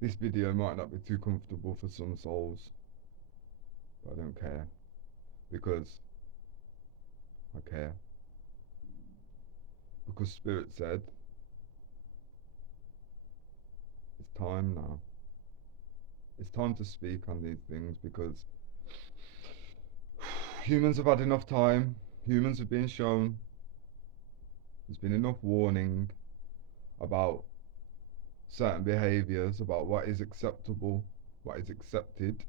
This video might not be too comfortable for some souls, but I don't care because I care. Because Spirit said it's time now. It's time to speak on these things because humans have had enough time. Humans have been shown. There's been enough warning about certain behaviors, about what is acceptable, what is accepted.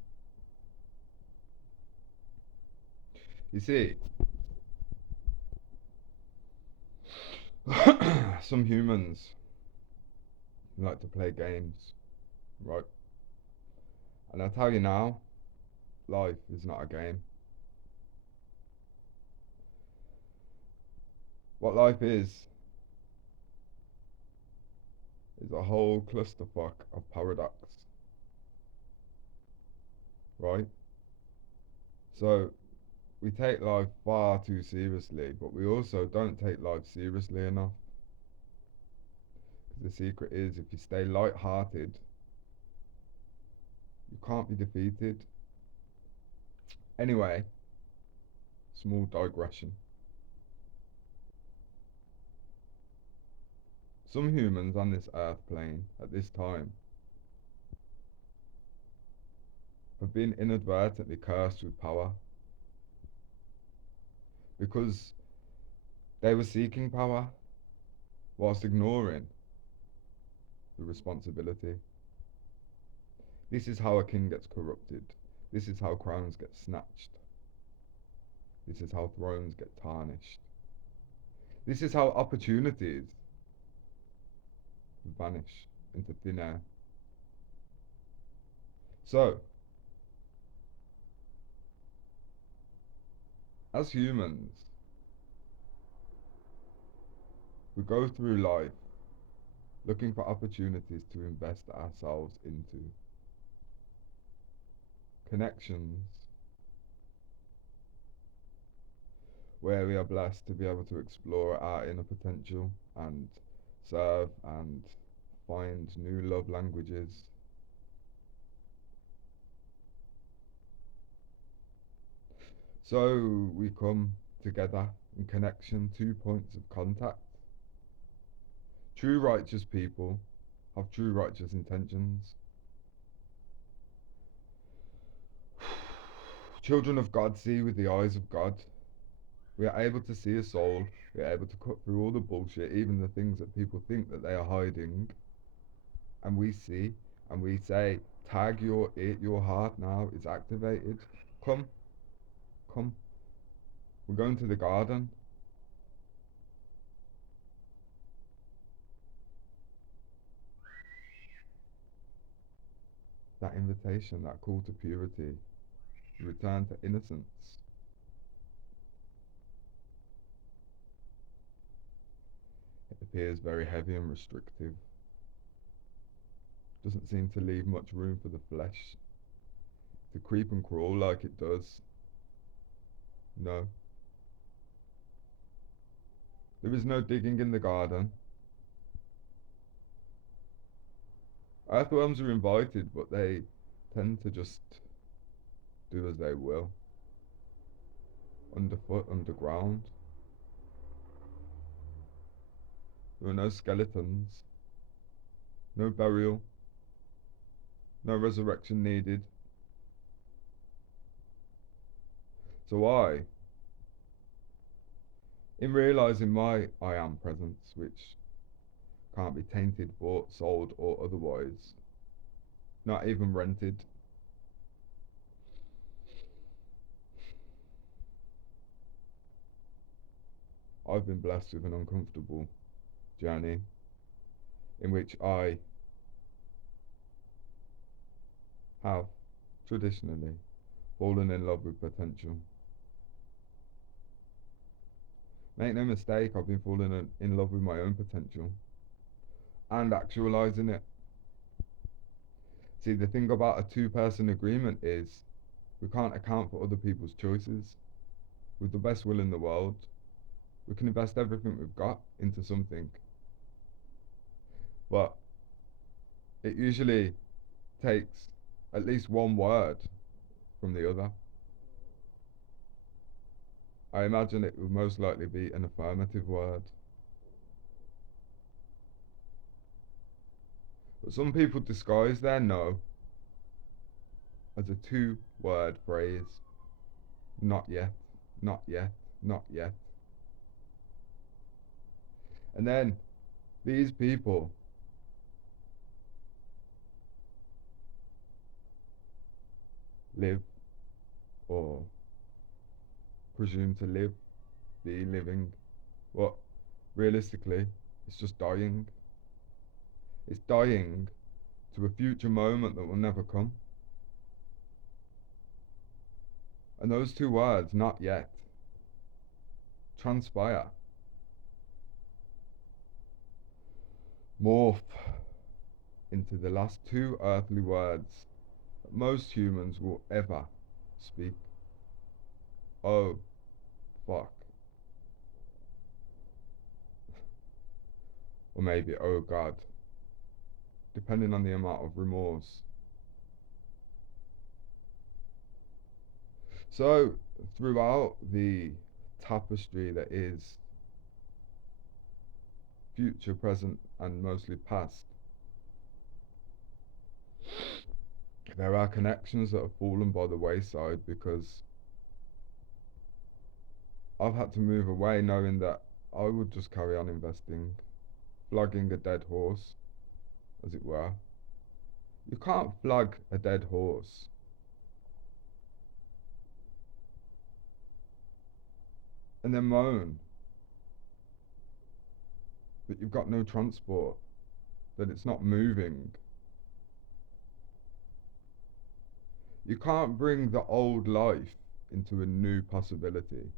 You see, some humans like to play games, right? And I tell you now, life is not a game. What life is a whole clusterfuck of paradox, right? So we take life far too seriously, but we also don't take life seriously enough. The secret is if you stay light-hearted, you can't be defeated. Anyway, small digression. Some humans on this earth plane at this time have been inadvertently cursed with power because they were seeking power whilst ignoring the responsibility. This is how a king gets corrupted. This is how crowns get snatched. This is how thrones get tarnished. This is how opportunities vanish into thin air. So, as humans, we go through life looking for opportunities to invest ourselves into connections where we are blessed to be able to explore our inner potential and serve and find new love languages. So we come together in connection, 2 points of contact. True righteous people have true righteous intentions. Children of God see with the eyes of God. We are able to see a soul. We are able to cut through all the bullshit, even the things that people think that they are hiding. And we see and we say, tag your heart now is activated. Come, come. We're going to the garden. That invitation, that call to purity, return to innocence. It appears very heavy and restrictive. Doesn't seem to leave much room for the flesh to creep and crawl like it does. No. There is no digging in the garden. Earthworms are invited, but they tend to just do as they will. Underfoot, underground. There are no skeletons. No burial. No resurrection needed. So in realizing my I am presence, which can't be tainted, bought, sold, or otherwise, not even rented, I've been blessed with an uncomfortable journey in which I have traditionally fallen in love with potential. Make no mistake, I've been falling in love with my own potential and actualizing it. See, the thing about a two-person agreement is we can't account for other people's choices. With the best will in the world, we can invest everything we've got into something. But it usually takes at least one word from the other. I imagine it would most likely be an affirmative word. But some people disguise their no as a two-word phrase. Not yet, not yet, not yet. And then these people live, or presume to live, be living. But realistically, it's just dying. It's dying to a future moment that will never come. And those two words, not yet, transpire, morph into the last two earthly words that most humans will ever speak. Oh, fuck. Or maybe, oh God, depending on the amount of remorse. So, throughout the tapestry that is future, present, and mostly past, there are connections that have fallen by the wayside because I've had to move away knowing that I would just carry on investing, flogging a dead horse, as it were. You can't flog a dead horse. And then moan that you've got no transport, that it's not moving. You can't bring the old life into a new possibility.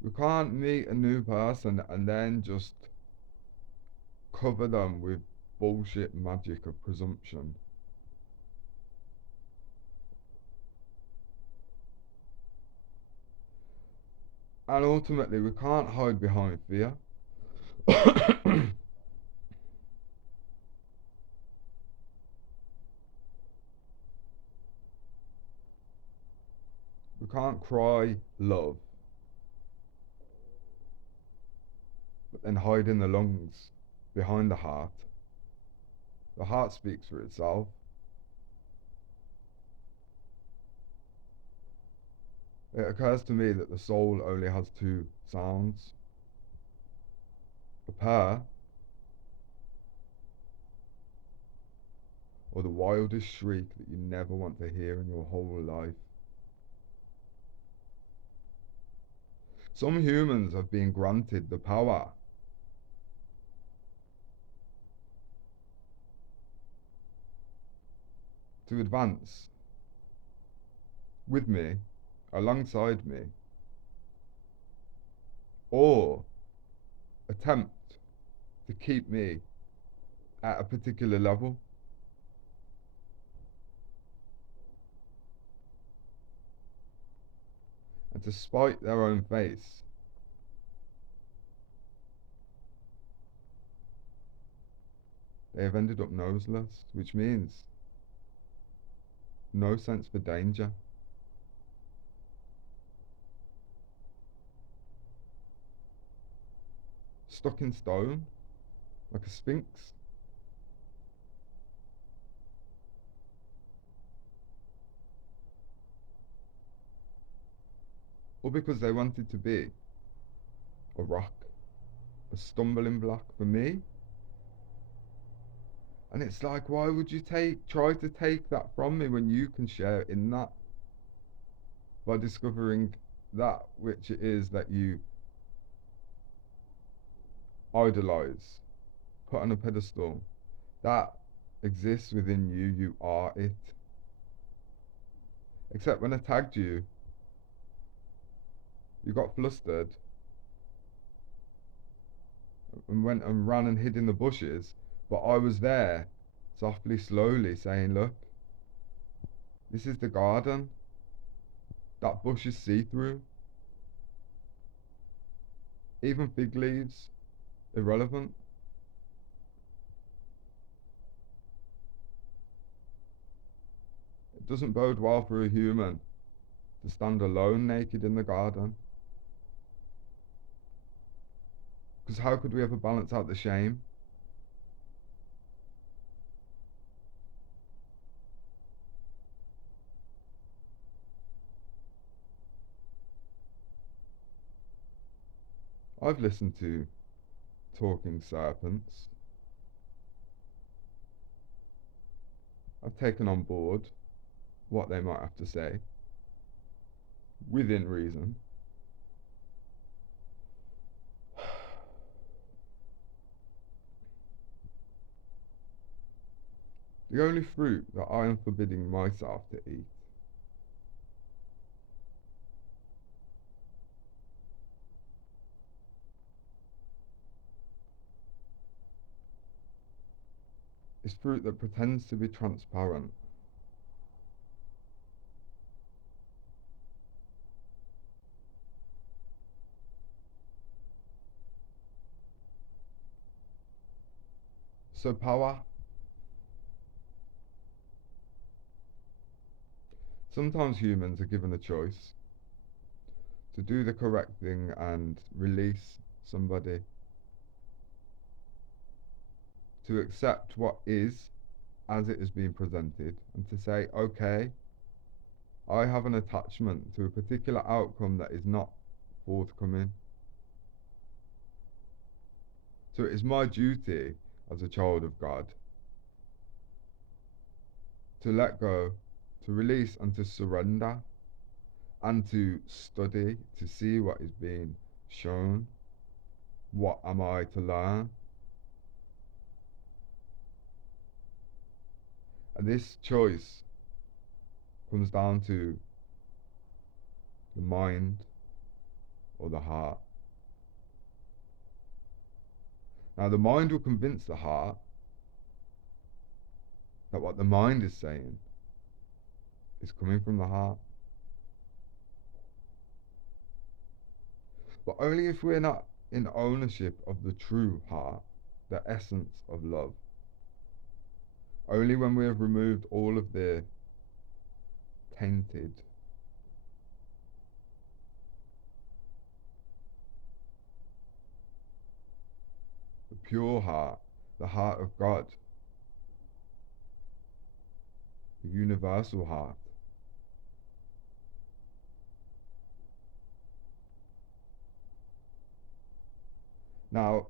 We can't meet a new person and then just cover them with bullshit magic of presumption. And ultimately, we can't hide behind fear. We can't cry love, but then hide in the lungs, behind the heart. The heart speaks for itself. It occurs to me that the soul only has two sounds: a purr, or the wildest shriek that you never want to hear in your whole life. Some humans have been granted the power to advance with me, alongside me, or attempt to keep me at a particular level. And to spite their own face, they have ended up noseless, which means no sense for danger. Stuck in stone, like a sphinx. Or because they wanted to be a rock, a stumbling block for me. And it's like, why would you try to take that from me when you can share in that by discovering that which it is that you idolize, put on a pedestal, that exists within you, you are it. Except when I tagged you, you got flustered and went and ran and hid in the bushes, but I was there, softly, slowly saying, look, this is the garden. That bush is see-through. Even fig leaves, irrelevant. It doesn't bode well for a human to stand alone naked in the garden. Because how could we ever balance out the shame? I've listened to talking serpents. I've taken on board what they might have to say, within reason. The only fruit that I am forbidding myself to eat is fruit that pretends to be transparent. So, power. Sometimes humans are given a choice to do the correct thing and release somebody, to accept what is as it has been presented, and to say, okay, I have an attachment to a particular outcome that is not forthcoming. So it is my duty as a child of God to let go, to release, and to surrender, and to study, to see what is being shown. What am I to learn? And this choice comes down to the mind or the heart. Now, the mind will convince the heart that what the mind is saying is coming from the heart. But only if we're not in ownership of the true heart, the essence of love. Only when we have removed all of the tainted, the pure heart, the heart of God, the universal heart. Now,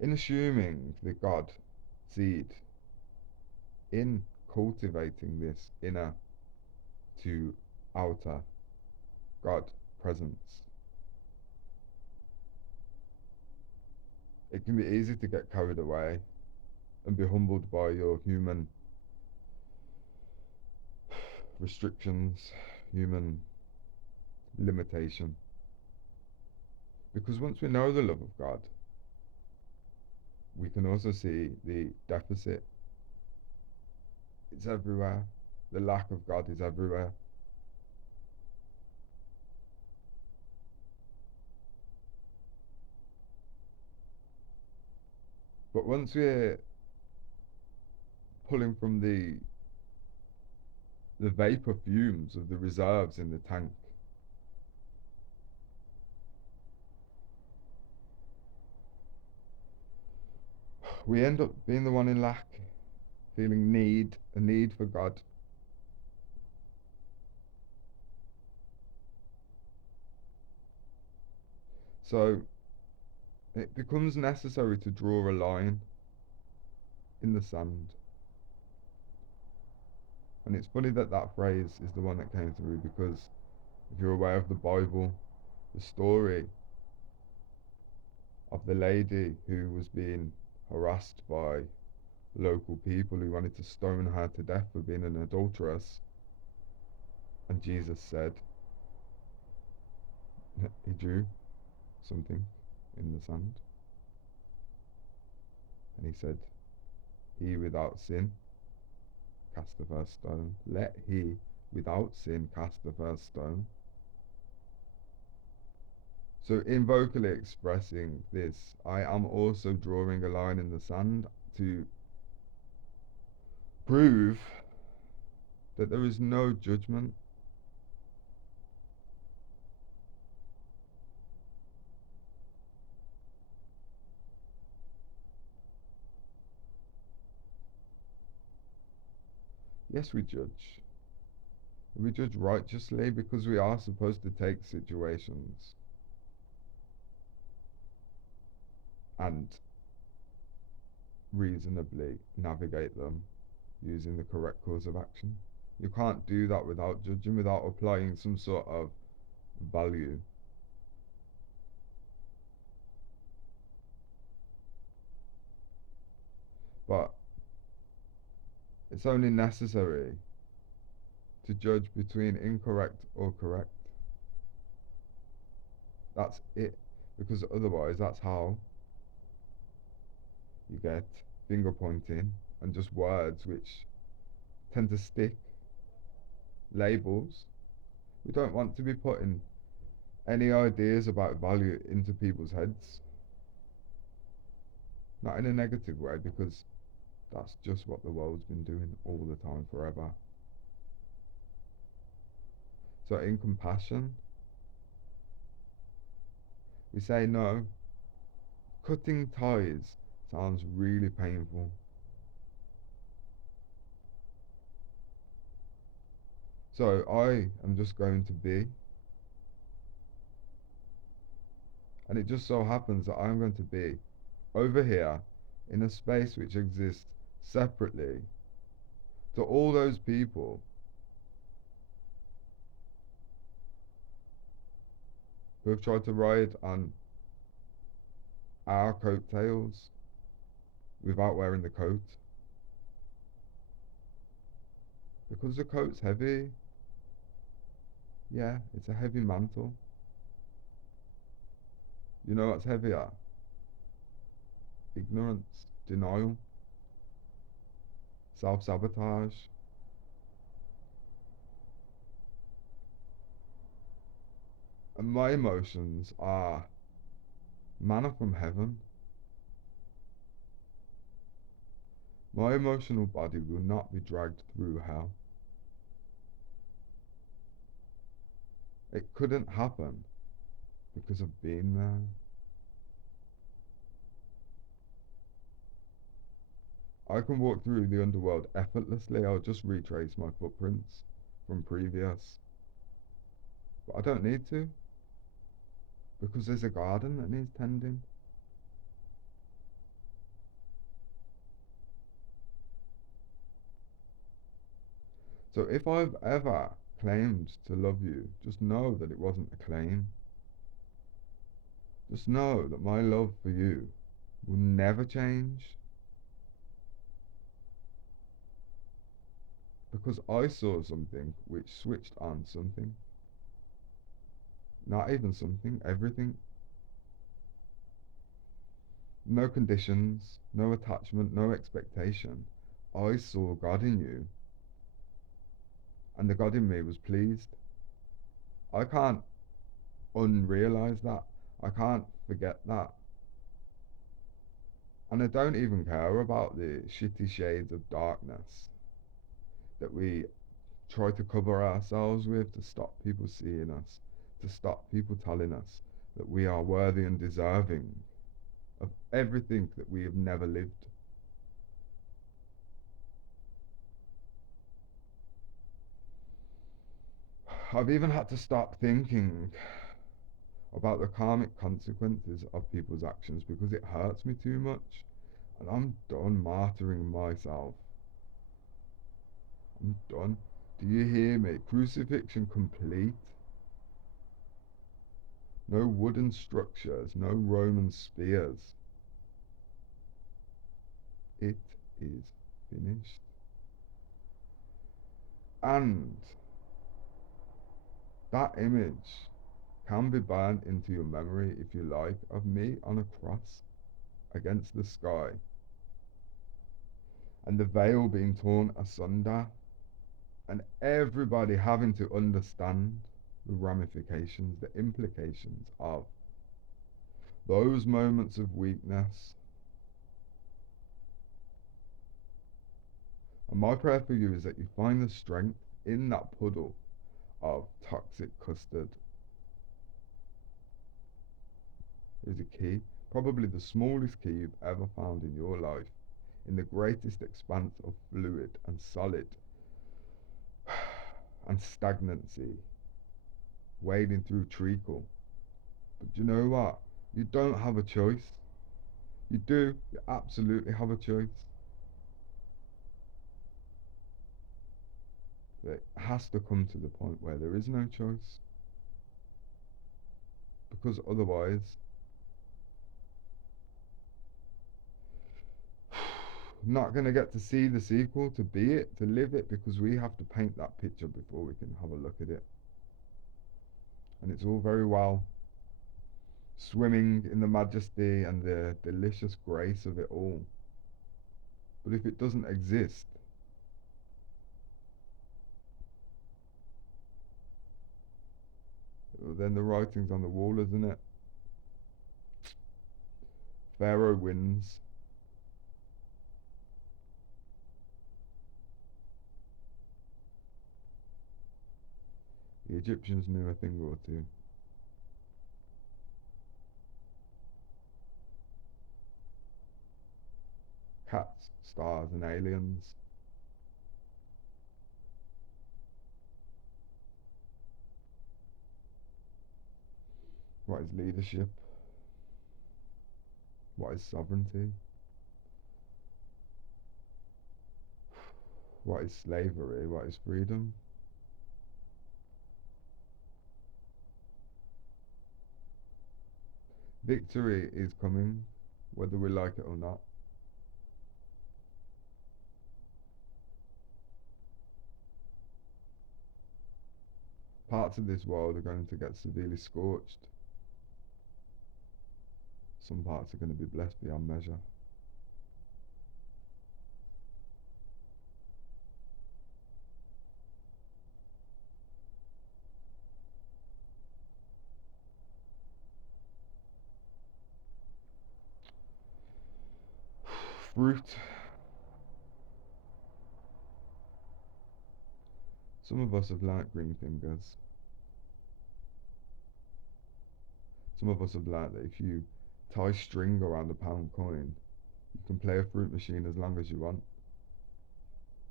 in assuming the God seed, in cultivating this inner to outer God presence, it can be easy to get carried away and be humbled by your human restrictions, human limitation. Because once we know the love of God, we can also see the deficit. It's everywhere. The lack of God is everywhere. But once we're pulling from the vapor fumes of the reserves in the tank, we end up being the one in lack, feeling a need for God. So it becomes necessary to draw a line in the sand. And it's funny that that phrase is the one that came through, because if you're aware of the Bible, the story of the lady who was being harassed by local people who wanted to stone her to death for being an adulteress, and Jesus said, he drew something in the sand, and he said, he without sin cast the first stone. Let he without sin cast the first stone. So, in vocally expressing this, I am also drawing a line in the sand to prove that there is no judgment. Yes, we judge. We judge righteously because we are supposed to take situations and reasonably navigate them using the correct course of action. You can't do that without judging, without applying some sort of value. But it's only necessary to judge between incorrect or correct. That's it. Because otherwise, that's how you get finger pointing and just words which tend to stick, labels. We don't want to be putting any ideas about value into people's heads, not in a negative way, because that's just what the world's been doing all the time, forever. So, in compassion, we say no. Cutting ties sounds really painful. So, I am just going to be, and it just so happens that I'm going to be over here in a space which exists separately to all those people who have tried to ride on our coattails without wearing the coat. Because the coat's heavy. Yeah, it's a heavy mantle. You know what's heavier? Ignorance, denial, self sabotage. And my emotions are manna from heaven. My emotional body will not be dragged through hell. It couldn't happen because I've been there. I can walk through the underworld effortlessly. I'll just retrace my footprints from previous. But I don't need to because there's a garden that needs tending. So if I've ever claimed to love you, just know that it wasn't a claim. Just know that my love for you will never change because I saw something which switched on something. Not even something, everything. No conditions, no attachment, no expectation. I saw God in you, and the God in me was pleased. I can't unrealize that. I can't forget that. And I don't even care about the shitty shades of darkness that we try to cover ourselves with to stop people seeing us, to stop people telling us that we are worthy and deserving of everything that we have never lived. I've even had to stop thinking about the karmic consequences of people's actions because it hurts me too much. And I'm done martyring myself. I'm done. Do you hear me? Crucifixion complete. No wooden structures, no Roman spears. It is finished. And that image can be burned into your memory, if you like, of me on a cross against the sky and the veil being torn asunder and everybody having to understand the ramifications, the implications of Those moments of weakness. And my prayer for you is that you find the strength in that puddle of toxic custard. Is a key, probably the smallest key you've ever found in your life, in the greatest expanse of fluid and solid and stagnancy, wading through treacle. But you know what? You don't have a choice. You do. You absolutely have a choice. But it has to come to the point where there is no choice. Because otherwise, not going to get to see the sequel, to be it, to live it, because we have to paint that picture before we can have a look at it. And it's all very well swimming in the majesty and the delicious grace of it all. But if it doesn't exist, well, then the writing's on the wall, isn't it? Pharaoh wins. The Egyptians knew a thing or two. Cats, stars, and aliens. What is leadership? What is sovereignty? What is slavery? What is freedom? Victory is coming, whether we like it or not. Parts of this world are going to get severely scorched. Some parts are going to be blessed beyond measure. Fruit. Some of us have learnt green fingers. Some of us have learnt that if you tie string around a pound coin, you can play a fruit machine as long as you want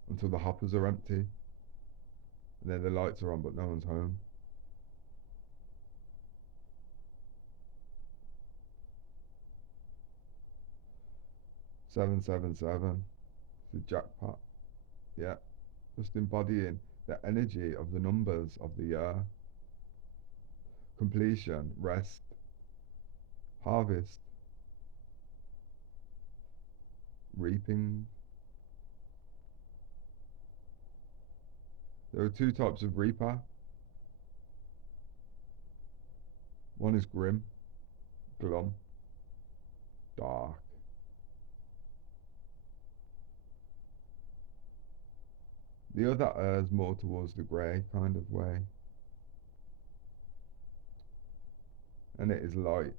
until the hoppers are empty and then the lights are on but no one's home. 777, the jackpot. Yeah, just embodying the energy of the numbers of the year. Completion, rest, harvest, reaping. There are two types of reaper. One is grim, glum, dark. The other errs more towards the grey kind of way, and it is light.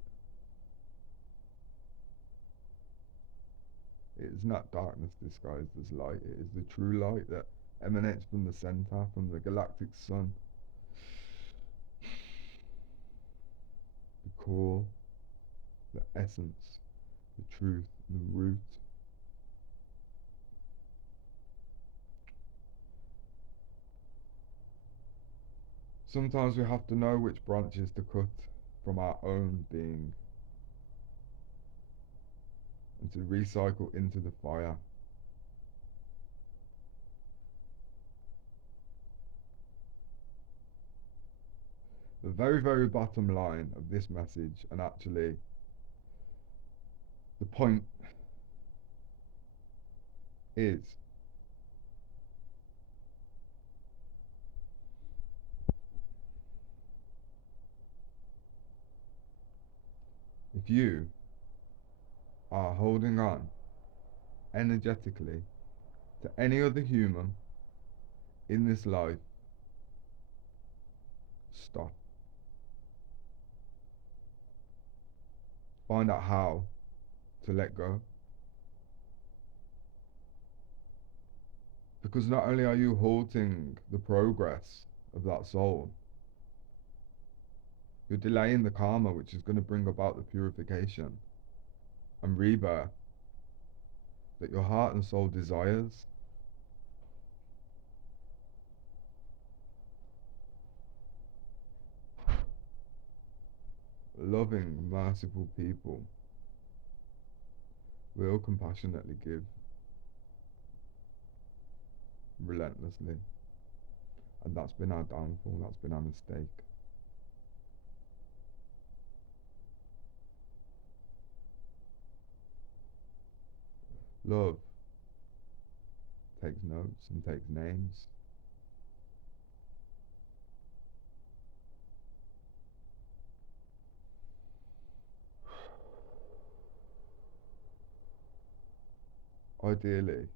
It is not darkness disguised as light, it is the true light that emanates from the centre, from the galactic sun, the core, the essence, the truth, the root. Sometimes we have to know which branches to cut from our own being and to recycle into the fire. The very, very bottom line of this message, and actually the point, is if you are holding on energetically to any other human in this life, stop. find out how to let go. Because not only are you halting the progress of that soul, you're delaying the karma which is going to bring about the purification and rebirth that your heart and soul desires. Loving, merciful people will compassionately give relentlessly. And that's been our downfall, that's been our mistake. Love takes notes and takes names. Ideally,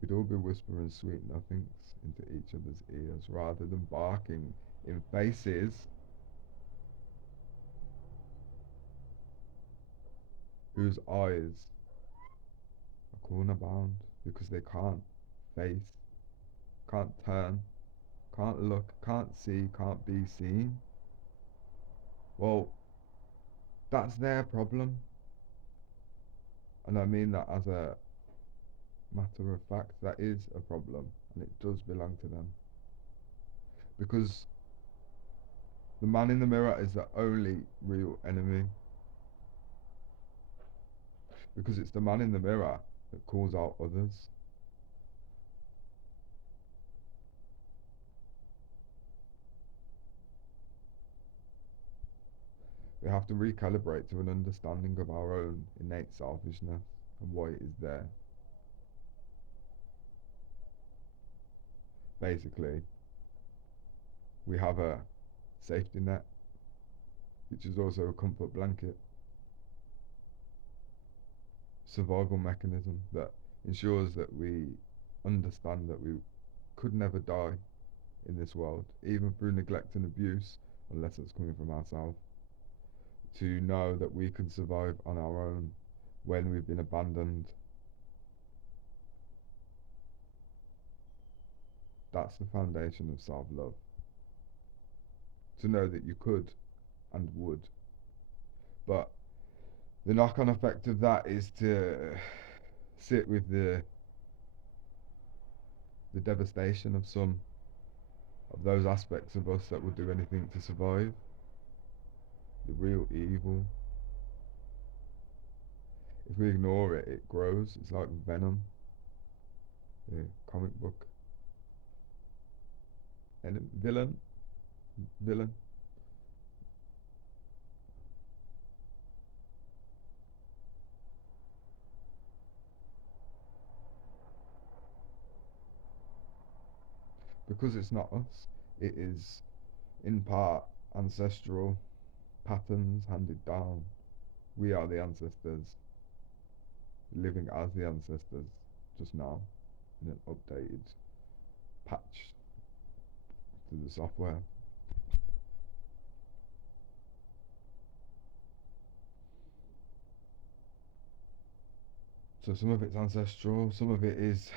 we'd all be whispering sweet nothings into each other's ears rather than barking in faces whose eyes are corner bound because they can't face, can't turn, can't look, can't see, can't be seen. Well, that's their problem. And I mean that as a matter of fact, that is a problem and it does belong to them. Because the man in the mirror is the only real enemy. Because it's the man in the mirror that calls out others. We have to recalibrate to an understanding of our own innate selfishness and why it is there. Basically, we have a safety net, which is also a comfort blanket, survival mechanism that ensures that we understand that we could never die in this world, even through neglect and abuse, unless it's coming from ourselves. To know that we can survive on our own when we've been abandoned. That's the foundation of self love. To know that you could and would. But the knock on effect of that is to sit with the devastation of some of those aspects of us that would do anything to survive. The real evil. If we ignore it, it grows. It's like Venom, the comic book. And villain. Because it's not us. It is in part ancestral patterns handed down. We are the ancestors, living as the ancestors, just now, in an updated patch to the software. So some of it's ancestral, some of it is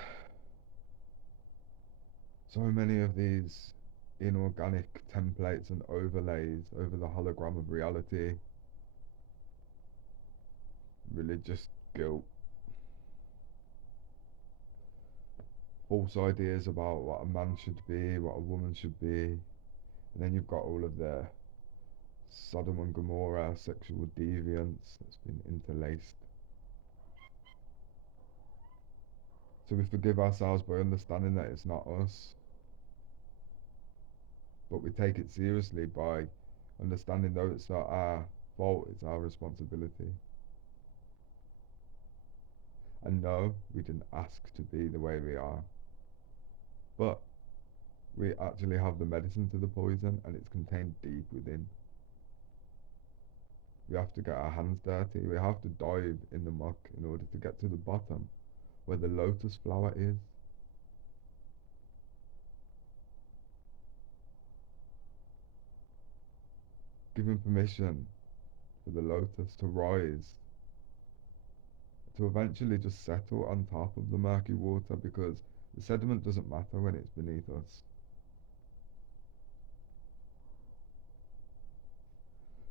so many of these inorganic templates and overlays over the hologram of reality, religious guilt, false ideas about what a man should be, what a woman should be, and then you've got all of the Sodom and Gomorrah sexual deviance that's been interlaced. So we forgive ourselves by understanding that it's not us, but we take it seriously by understanding though it's not our fault, it's our responsibility. And no, we didn't ask to be the way we are, but we actually have the medicine to the poison and it's contained deep within. We have to get our hands dirty, we have to dive in the muck in order to get to the bottom where the lotus flower is. Giving permission for the lotus to rise, to eventually just settle on top of the murky water because the sediment doesn't matter when it's beneath us.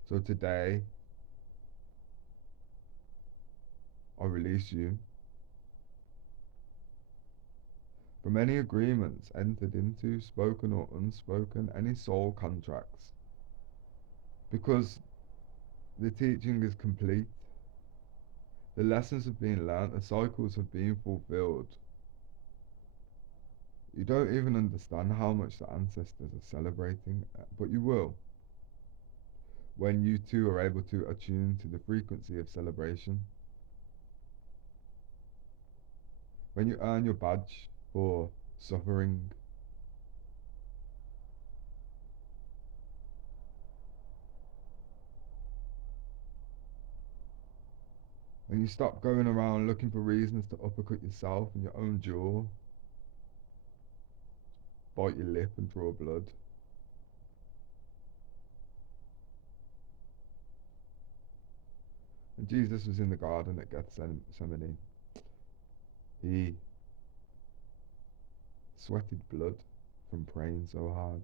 So today, I release you from any agreements entered into, spoken or unspoken, any soul contracts, because the teaching is complete. The lessons have been learnt, the cycles have been fulfilled. You don't even understand how much the ancestors are celebrating, but you will when you too are able to attune to the frequency of celebration. When you earn your badge for suffering, when you stop going around looking for reasons to uppercut yourself in your own jaw, bite your lip and draw blood. When Jesus was in the garden at Gethsemane, he sweated blood from praying so hard.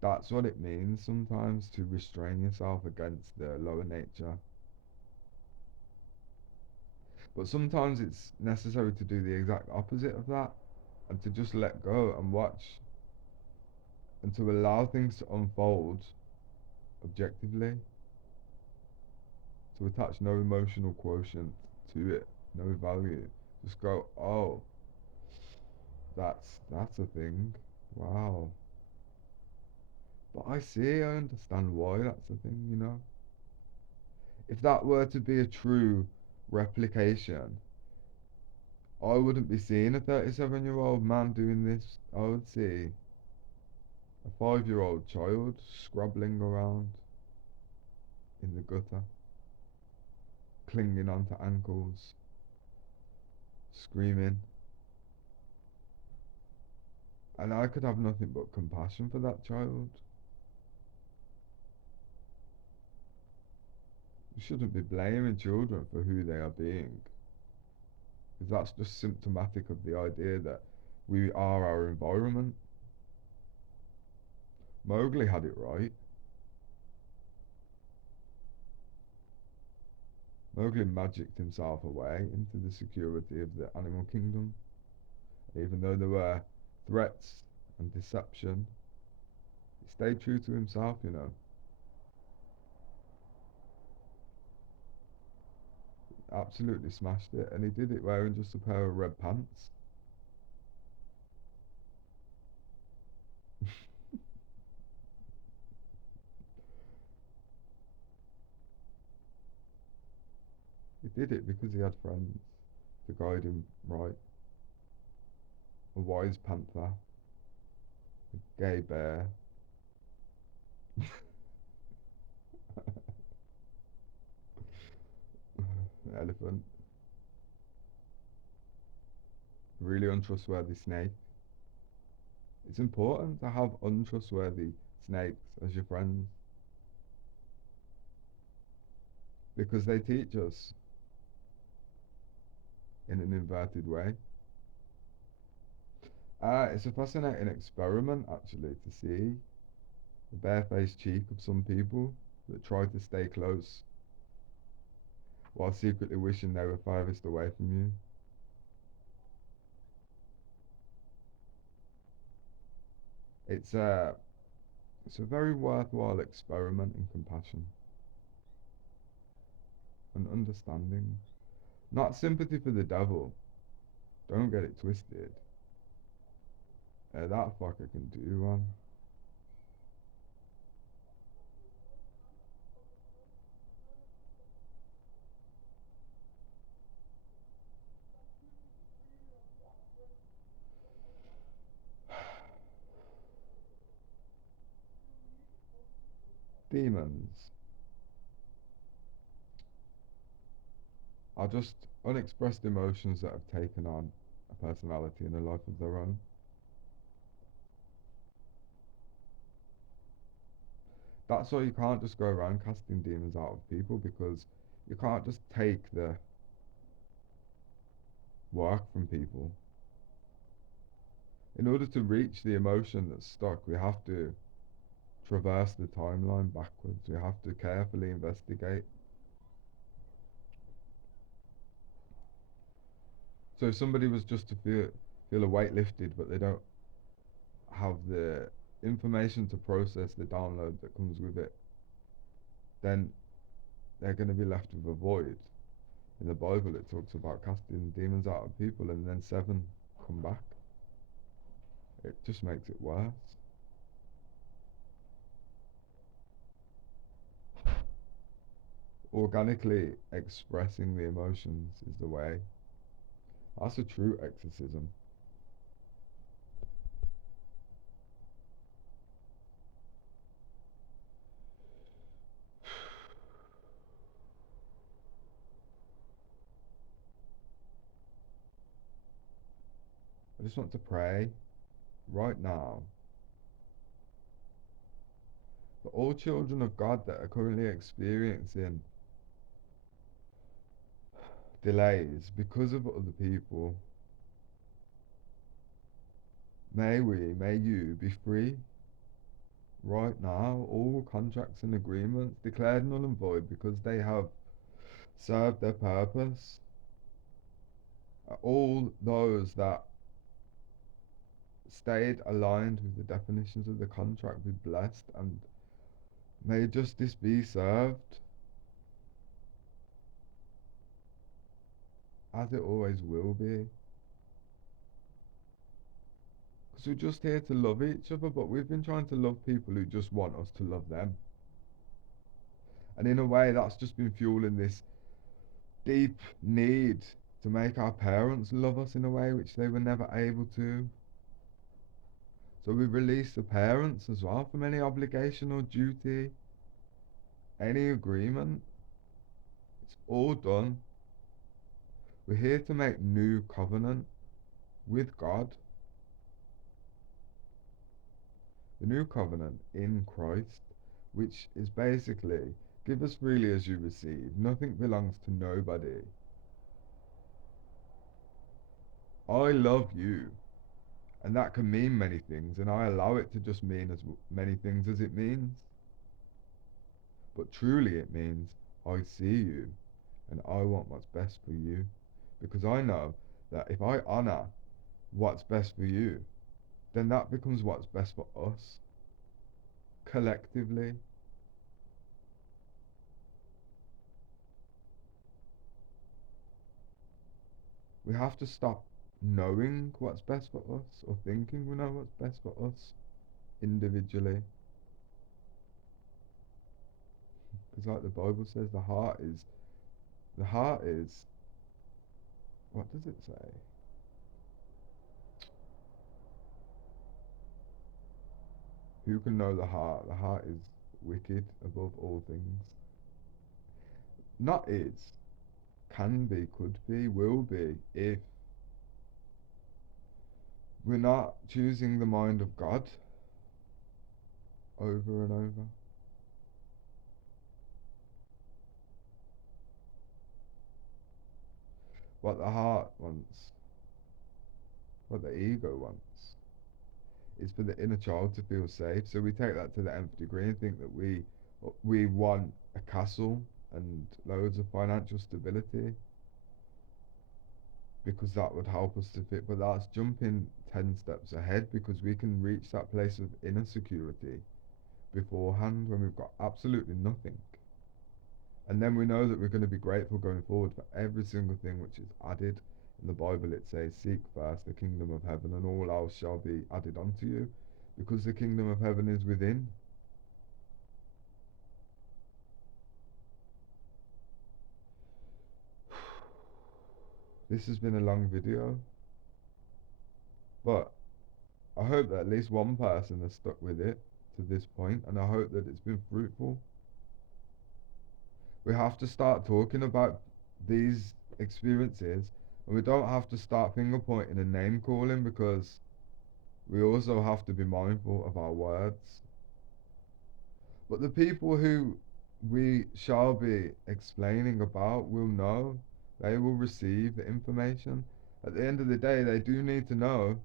That's what it means sometimes to restrain yourself against the lower nature. But sometimes it's necessary to do the exact opposite of that and to just let go and watch and to allow things to unfold objectively, to attach no emotional quotient to it, no value. Just go, oh, that's a thing. Wow. But I see, I understand why that's a thing, you know? If that were to be a true replication, I wouldn't be seeing a 37-year-old man doing this. I would see a 5-year-old child scrabbling around in the gutter, clinging onto ankles, screaming. And I could have nothing but compassion for that child. You shouldn't be blaming children for who they are being, because that's just symptomatic of the idea that we are our environment. Mowgli had it right. Mowgli magicked himself away into the security of the animal kingdom. Even though there were threats and deception, he stayed true to himself, you know. Absolutely smashed it, and he did it wearing just a pair of red pants. He did it because he had friends to guide him right. A wise panther, a gay bear, an elephant, a really untrustworthy snake. It's important to have untrustworthy snakes as your friends because they teach us in an inverted way. It's a fascinating experiment actually to see the barefaced cheek of some people that try to stay close while secretly wishing they were farthest away from you. It's a it's a very worthwhile experiment in compassion and understanding. Not sympathy for the devil. Don't get it twisted. That fucker can do one. Demons are just unexpressed emotions that have taken on a personality and a life of their own. That's why you can't just go around casting demons out of people, because you can't just take the work from people. In order to reach the emotion that's stuck, we have to traverse the timeline backwards. We have to carefully investigate. So if somebody was just to feel a weight lifted, but they don't have the information to process the download that comes with it, then they're going to be left with a void. In the Bible, it talks about casting demons out of people, and then 7 come back. It just makes it worse. Organically expressing the emotions is the way. That's a true exorcism. I just want to pray right now for all children of God that are currently experiencing delays because of other people. May you be free right now. All contracts and agreements declared null and void because they have served their purpose. All those that stayed aligned with the definitions of the contract be blessed, and may justice be served as it always will be. Because we're just here to love each other, but we've been trying to love people who just want us to love them. And in a way, that's just been fueling this deep need to make our parents love us in a way which they were never able to. So we release the parents as well from any obligation or duty, any agreement. It's all done. We're here to make new covenant with God, the new covenant in Christ, which is basically give us freely as you receive. Nothing belongs to nobody. I love you. And that can mean many things, and I allow it to just mean as many things as it means. But truly, it means I see you and I want what's best for you. Because I know that if I honor what's best for you, then that becomes what's best for us collectively. We have to stop knowing what's best for us or thinking we know what's best for us individually. Because, like the Bible says, the heart is, what does it say? Who can know the heart? The heart is wicked above all things. Not is, can be, could be, will be, if we're not choosing the mind of God over and over. What the heart wants, what the ego wants, is for the inner child to feel safe. So we take that to the nth degree and think that we want a castle and loads of financial stability because that would help us to fit. But that's jumping 10 steps ahead, because we can reach that place of inner security beforehand when we've got absolutely nothing. And then we know that we're going to be grateful going forward for every single thing which is added. In the Bible, it says, seek first the kingdom of heaven, and all else shall be added unto you, because the kingdom of heaven is within. This has been a long video, but I hope that at least one person has stuck with it to this point, and I hope that it's been fruitful. We have to start talking about these experiences, and we don't have to start finger pointing and name calling, because we also have to be mindful of our words. But the people who we shall be explaining about will know, they will receive the information. At the end of the day, they do need to know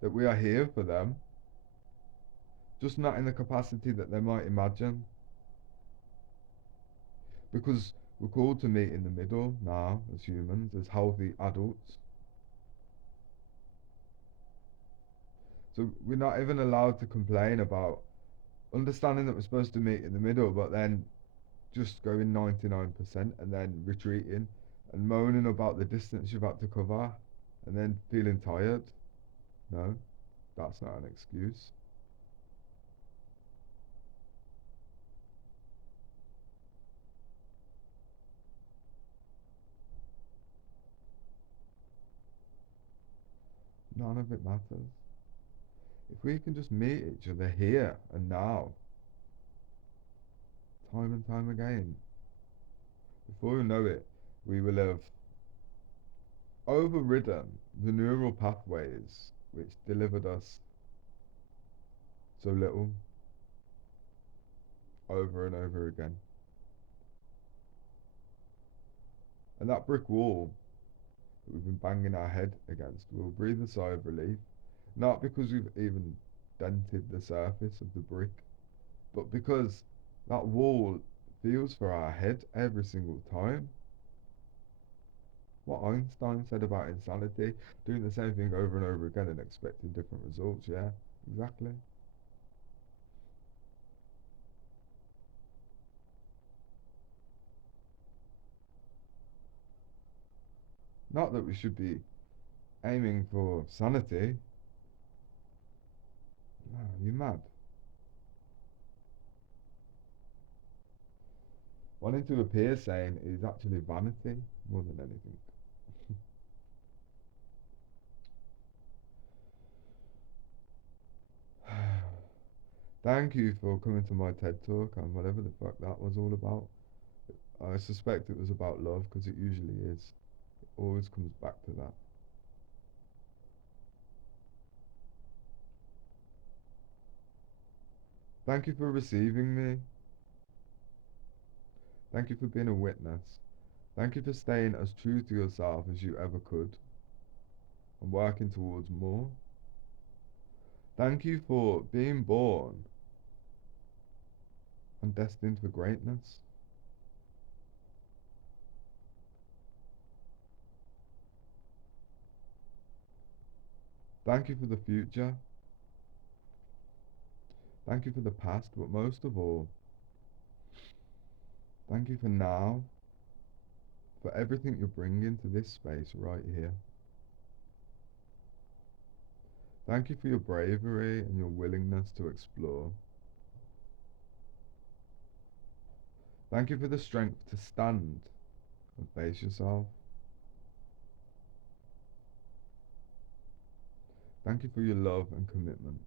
that we are here for them, just not in the capacity that they might imagine. Because we're called to meet in the middle now as humans, as healthy adults. So we're not even allowed to complain about understanding that we're supposed to meet in the middle, but then just going 99% and then retreating and moaning about the distance you've had to cover and then feeling tired. No, that's not an excuse. None of it matters. If we can just meet each other here and now, time and time again, before we know it, we will have overridden the neural pathways which delivered us so little over and over again. And that brick wall that we've been banging our head against will breathe a sigh of relief, not because we've even dented the surface of the brick, but because that wall feels for our head every single time. What Einstein said about insanity, doing the same thing over and over again and expecting different results, yeah, exactly. Not that we should be aiming for sanity. No, you're mad. Wanting to appear sane is actually vanity more than anything. Thank you for coming to my TED talk and whatever the fuck that was all about. I suspect it was about love because it usually is. It always comes back to that. Thank you for receiving me. Thank you for being a witness. Thank you for staying as true to yourself as you ever could and working towards more. Thank you for being born and destined for greatness. Thank you for the future. Thank you for the past, but most of all, thank you for now, for everything you're bringing to this space right here. Thank you for your bravery and your willingness to explore. Thank you for the strength to stand and face yourself. Thank you for your love and commitment.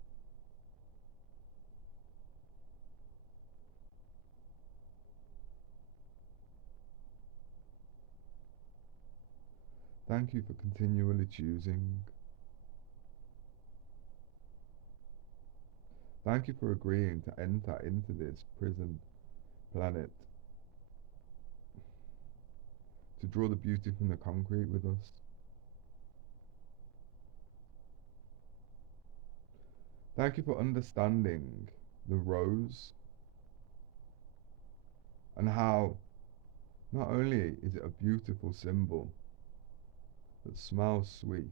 Thank you for continually choosing. Thank you for agreeing to enter into this prison planet to draw the beauty from the concrete with us. Thank you for understanding the rose and how not only is it a beautiful symbol that smells sweet,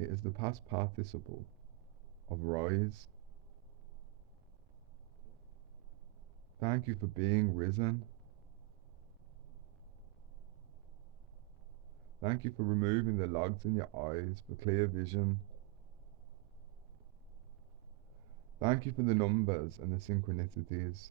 it is the past participle of rise. Thank you for being risen. Thank you for removing the logs in your eyes for clear vision. Thank you for the numbers and the synchronicities.